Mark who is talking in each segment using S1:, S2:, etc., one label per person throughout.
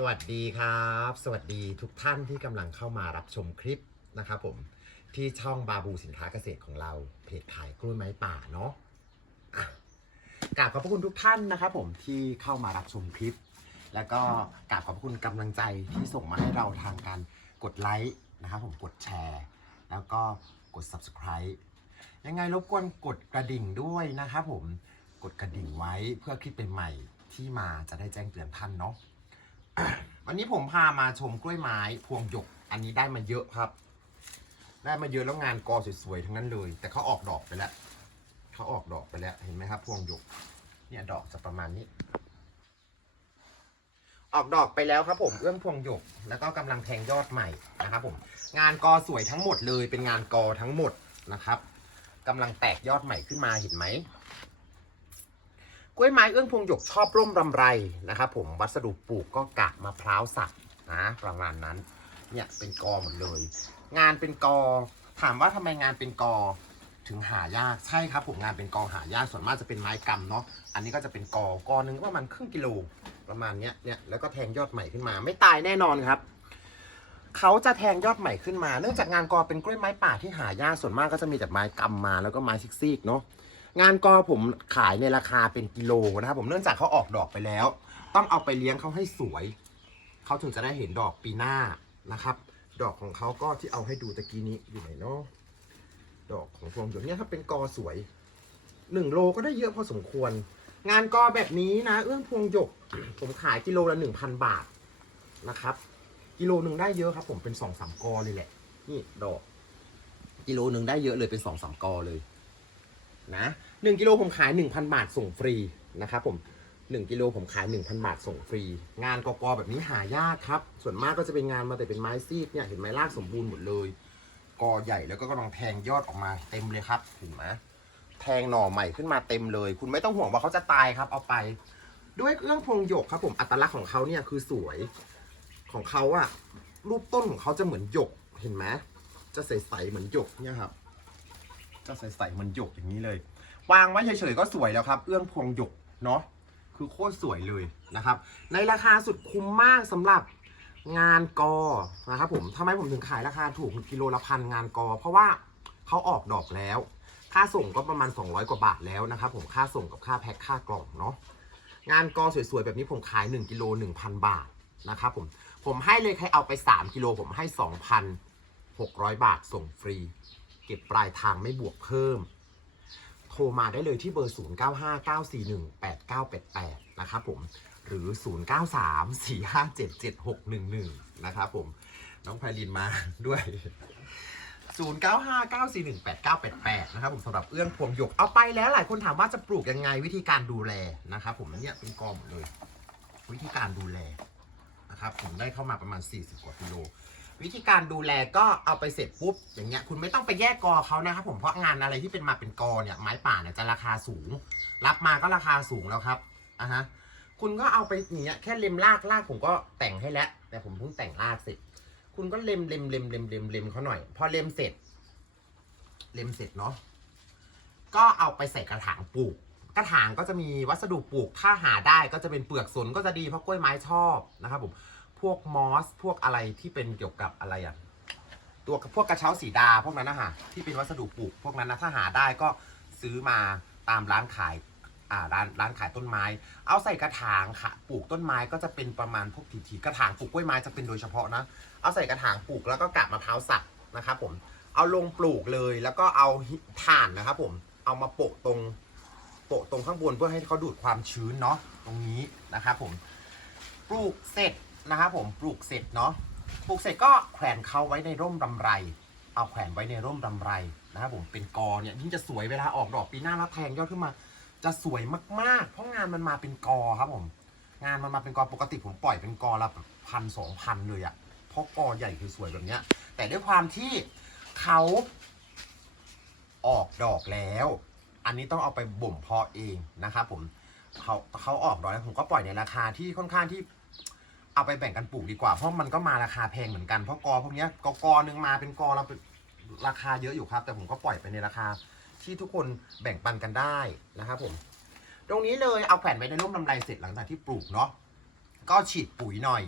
S1: สวัสดีครับ สวัสดีทุกท่านที่กำลังเข้ามารับชมคลิปนะครับผมที่ช่องบาบูสินค้าเกษตรของเราเพจขายกล้วยไม้ป่าเนาะอะกราบขอบพระคุณทุกท่านนะครับผมที่เข้ามารับชมคลิป แล้วก็กราบขอบพระคุณกำลังใจที่ส่งมาให้เราทางการกดไลค์นะครับผมกดแชร์ แล้วก็กด subscribe ยังไงรบกวนกดกระดิ่งด้วยนะครับผมกดกระดิ่งไว้เพื่อคลิปใหม่ๆที่มาจะได้แจ้งเตือนท่านเนาะ วันนี้ผมพามาชมกล้วยไม้พวงหยก อันนี้ได้มาเยอะครับ ได้มาเยอะแล้วงานกอสวยๆทั้งนั้นเลย แต่เขาออกดอกไปแล้วเขาออกดอกไปแล้วเห็นไหมครับ พวงหยก เนี่ยดอกจะประมาณนี้ ออกดอกไปแล้วครับผมเอื้องพวงหยก แล้วก็กำลังแทงยอดใหม่นะครับผม งานกอสวยทั้งหมดเลย เป็นงานกอทั้งหมดนะครับกำลังแตกยอดใหม่ขึ้นมาเห็นไหม กล้วยไม้เอื้องพวงหยกชอบร่มรำไรนะครับผมวัสดุปลูกก็กากมะพร้าวสับนะประมาณนั้นเนี่ยเป็นกอหมดเลย งานเป็นกอ ถามว่าทำไมงานเป็นกอถึงหายากใช่ครับผมงานเป็นกอหายากส่วนมากจะเป็นไม้กำเนาะอันนี้ก็จะเป็นกอกอหนึ่งประมาณครึ่งกิโลประมาณเนี้ยเนี่ยแล้วก็แทงยอดใหม่ขึ้นมา ไม่ตายแน่นอนครับเขาจะแทงยอดใหม่ขึ้นมา เนื่องจากงานกอเป็นกล้วยไม้ป่าที่หายากส่วนมากก็จะมีแต่ไม้กำมาแล้วก็ไม้ซิกๆเนาะ งานกอผมขายในราคาเป็นกิโลนะครับผมเนื่องจากเขาออกดอกไปแล้ว ต้องเอาไปเลี้ยงเขาให้สวย เขาถึงจะได้เห็นดอกปีหน้านะครับ ดอกของเขาก็ที่เอาให้ดูตะกี้นี้อยู่ไหนเนาะดอกของพวงหยดเนี่ยถ้าเป็นกอสวยหนึ่งโลก็ได้เยอะพอสมควร งานกอแบบนี้นะ เอื้องพวงหยก ผมขายกิโลละหนึ่งพันบาทนะครับ กิโลหนึ่งได้เยอะครับ ผมเป็นสองสามกอเลยแหละ นี่ดอก กิโลหนึ่งได้เยอะเลยเป็นสองสามกอเลย นะ หนึ่งกิโลผมขายหนึ่งพันบาทส่งฟรีนะครับผมหนึ่งกิโลผมขายหนึ่งพันบาทส่งฟรี งานกอกอแบบนี้หายากครับ ส่วนมากก็จะเป็นงานมาแต่เป็นไม้ซีดเนี่ยเห็นไหมรากสมบูรณ์หมดเลย กอใหญ่แล้วก็กำลังแทงยอดออกมาเต็มเลยครับเห็นไหมแทงหน่อใหม่ขึ้นมาเต็มเลย คุณไม่ต้องห่วงว่าเขาจะตายครับเอาไป ด้วยเรื่องพวงหยกครับผมอัตลักษณ์ของเขาเนี่ยคือสวยของเขาอะรูปต้นของเขาจะเหมือนหยกเห็นไหมจะใสๆเหมือนหยกเนี่ยครับจะใสๆเหมันหยกอย่างนี้เลย วางไว้เฉยๆก็สวยแล้วครับ เอื้องพวงหยกเนาะคือโคตรสวยเลยนะครับ ในราคาสุดคุ้มมากสำหรับงานกอนะครับผมทำไมผมถึงขายราคาถูกกิโลละพันงานกอ เพราะว่าเขาออกดอกแล้ว ค่าส่งก็ประมาณ 200 กว่าบาทแล้วนะครับผมค่าส่งกับค่าแพ็คค่ากล่องเนาะงานกอสวยๆ แบบนี้ผมขาย 1กิโล1,000 บาทนะครับผมผมให้เลยใครเอาไป 3กิโลผมให้ 2,600 บาทส่งฟรี เก็บปลายทางไม่บวกเพิ่ม ทรมาได้เลยที่เบอร์ 0959418988 นะครับผม หรือ 0934577611 นะครับผม น้องไพลินมาด้วย 0959418988 นะครับผมสำหรับเอื้องพวงหยก เอาไปแล้วหลายคนถามว่าจะปลูกยังไงวิธีการดูแลนะครับผมเนี่ยเป็นกอหมดเลย วิธีการดูแลนะครับผมได้เข้ามาประมาณ 40 กว่ากิโล วิธีการดูแลก็เอาไปเสร็จปุ๊บอย่างเงี้ยคุณไม่ต้องไปแยกกอเขานะครับผมเพราะงานอะไรที่เป็นมาเป็นกอเนี่ยไม้ป่าเนี่ยจะราคาสูง รับมาก็ราคาสูงแล้วครับอะฮะคุณก็เอาไปอย่างเงี้ยแค่เล็มรากรากผมก็แต่งให้แล้ว แต่ผมเพิ่งแต่งรากเสร็จ คุณก็เล็มเล็มเล็มเล็มเล็มเล็มเขาหน่อย พอเล็มเสร็จ เล็มเสร็จเนาะก็เอาไปใส่กระถางปลูก กระถางก็จะมีวัสดุปลูกถ้าหาได้ก็จะเป็นเปลือกสนก็จะดีเพราะกล้วยไม้ชอบนะครับผม พวกมอส พวกอะไรที่เป็นเกี่ยวกับอะไรอะ ตัวพวกกระเช้าสีดาพวกนั้นนะฮะที่เป็นวัสดุปลูกพวกนั้นนะถ้าหาได้ก็ซื้อมาตามร้านขายอ่าร้านร้านขายต้นไม้ เอาใส่กระถางค่ะปลูกต้นไม้ก็จะเป็นประมาณพวกทีๆกระถางปลูกกล้วยไม้จะเป็นโดยเฉพาะนะ เอาใส่กระถางปลูกแล้วก็กาบมะพร้าวสับนะครับผม เอาลงปลูกเลยแล้วก็เอาถ่านนะครับผมเอามาโปะตรงโปะตรงข้างบนเพื่อให้เขาดูดความชื้นเนาะตรงนี้นะครับผมปลูกเสร็จ นะครับผมปลูกเสร็จเนาะปลูกเสร็จก็แขวนเขาไว้ในร่มรำไร เอาแขวนไว้ในร่มรำไรนะครับผมเป็นกอเนี่ยยิ่งจะสวยเวลาออกดอกปีหน้าแล้วแทงยอดขึ้นมา จะสวยมากๆ เพราะงานมันมาเป็นกอครับผม งานมันมาเป็นกอปกติผมปล่อยเป็นกอละพันสองพันเลยอะเพราะกอใหญ่คือสวยแบบเนี้ย แต่ด้วยความที่เขาออกดอกแล้ว อันนี้ต้องเอาไปบ่มเพาะเองนะครับผมเขาเขาออกดอกแล้วผมก็ปล่อยในราคาที่ค่อนข้างที่ เอาไปแบ่งกันปลูกดีกว่า เพราะมันก็มาราคาแพงเหมือนกัน เพราะกอพวกเนี้ยกอกอหนึ่งมาเป็นกอเราเป็นราคาเยอะอยู่ครับ แต่ผมก็ปล่อยไปในราคาที่ทุกคนแบ่งปันกันได้นะครับผม ตรงนี้เลยเอาแผ่นไว้ในร่มลำไรเสร็จหลังจากที่ปลูกเนาะ ก็ฉีดปุ๋ยหน่อย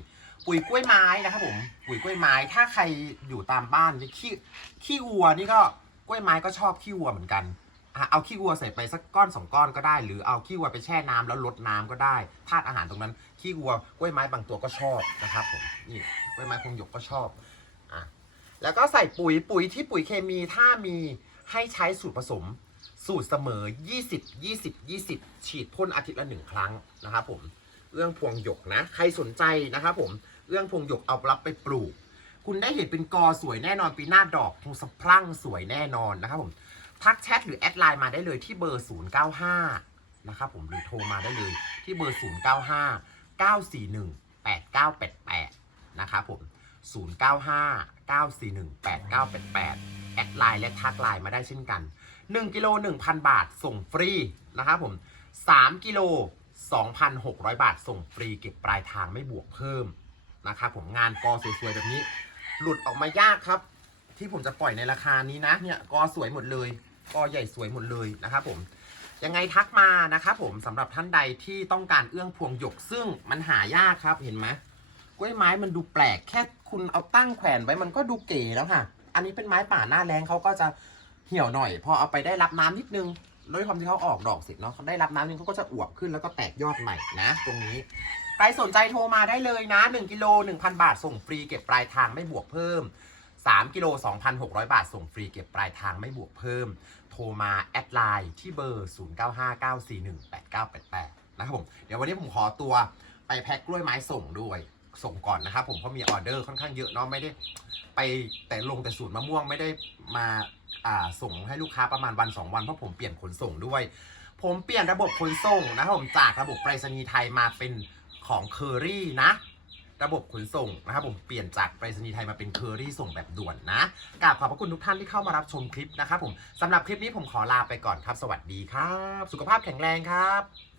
S1: ปุ๋ยกล้วยไม้นะครับผม ปุ๋ยกล้วยไม้ ถ้าใครอยู่ตามบ้านขี้ขี้วัวนี่ก็กล้วยไม้ก็ชอบขี้วัวเหมือนกัน อะเอาขี้วัวใส่ไปสักก้อนสองก้อนก็ได้ หรือเอาขี้วัวไปแช่น้ำแล้วลดน้ำก็ได้ธาตุอาหารตรงนั้นขี้วัวกล้วยไม้บางตัวก็ชอบนะครับผมนี่กล้วยไม้คงหยกก็ชอบอะแล้วก็ใส่ปุ๋ยปุ๋ยที่ปุ๋ยเคมีถ้ามีให้ใช้สูตรผสมสูตรเสมอ 20 20 20 ฉีดพ่นอาทิตย์ละหนึ่งครั้งนะครับผม เอื้องพวงหยกนะ ใครสนใจนะครับผม เอื้องพวงหยกเอารับไปปลูก คุณได้เห็นเป็นกอสวยแน่นอนปีหน้าดอกคงสะพรั่งสวยแน่นอนนะครับผม ทักแชทหรือแอดไลน์มาได้เลยที่เบอร์ 095 นะครับผมหรือโทรมาได้เลยที่เบอร์ 095 941 8988 นะครับผม 095 941 8988 แอดไลน์และทักไลน์มาได้เช่นกัน 1 กิโล 1,000 บาทส่งฟรีนะครับผม 3 กิโล 2,600 บาทส่งฟรีเก็บปลายทางไม่บวกเพิ่มนะครับผมงานกอสวยๆแบบนี้ หลุดออกมายากครับ ที่ผมจะปล่อยในราคานี้นะเนี่ยกอสวยหมดเลย กอใหญ่สวยหมดเลยนะครับผมยังไงทักมานะครับผมสำหรับท่านใดที่ต้องการเอื้องพวงหยกซึ่งมันหายากครับเห็นไหมกล้วยไม้มันดูแปลกแค่คุณเอาตั้งแขวนไว้มันก็ดูเก๋แล้วค่ะ อันนี้เป็นไม้ป่าหน้าแรงเขาก็จะเหี่ยวหน่อย พอเอาไปได้รับน้ำนิดนึงด้วยความที่เขาออกดอกเสร็จเนาะเขาได้รับน้ำนึงเขาก็จะอวบขึ้นแล้วก็แตกยอดใหม่นะ ตรงนี้ใครสนใจโทรมาได้เลยนะ 1กิโล1,000 บาทส่งฟรีเก็บปลายทางไม่บวกเพิ่ม 3กิโล2,600 บาทส่งฟรีเก็บปลายทางไม่บวกเพิ่ม โทรมาแอดไลน์ที่เบอร์ 0959418988 นะครับผม เดี๋ยววันนี้ผมขอตัวไปแพ็คกล้วยไม้ส่งด้วย ส่งก่อนนะครับผม เพราะมีออเดอร์ค่อนข้างเยอะเนาะ ไม่ได้ไปแต่ลงแต่สูตรมะม่วงไม่ได้มาอ่าส่งให้ลูกค้าประมาณวัน 2 วันเพราะผมเปลี่ยนขนส่งด้วย ผมเปลี่ยนระบบขนส่งนะครับผมจากระบบไปรษณีย์ไทยมาเป็นของเคอรี่นะ ระบบขนส่งนะครับผมเปลี่ยนจากไปรษณีย์ไทยมาเป็นเคอรี่ส่งแบบด่วนนะกราบขอบพระคุณทุกท่านที่เข้ามารับชมคลิปนะครับผมสำหรับคลิปนี้ผมขอลาไปก่อนครับ สวัสดีครับ สุขภาพแข็งแรงครับ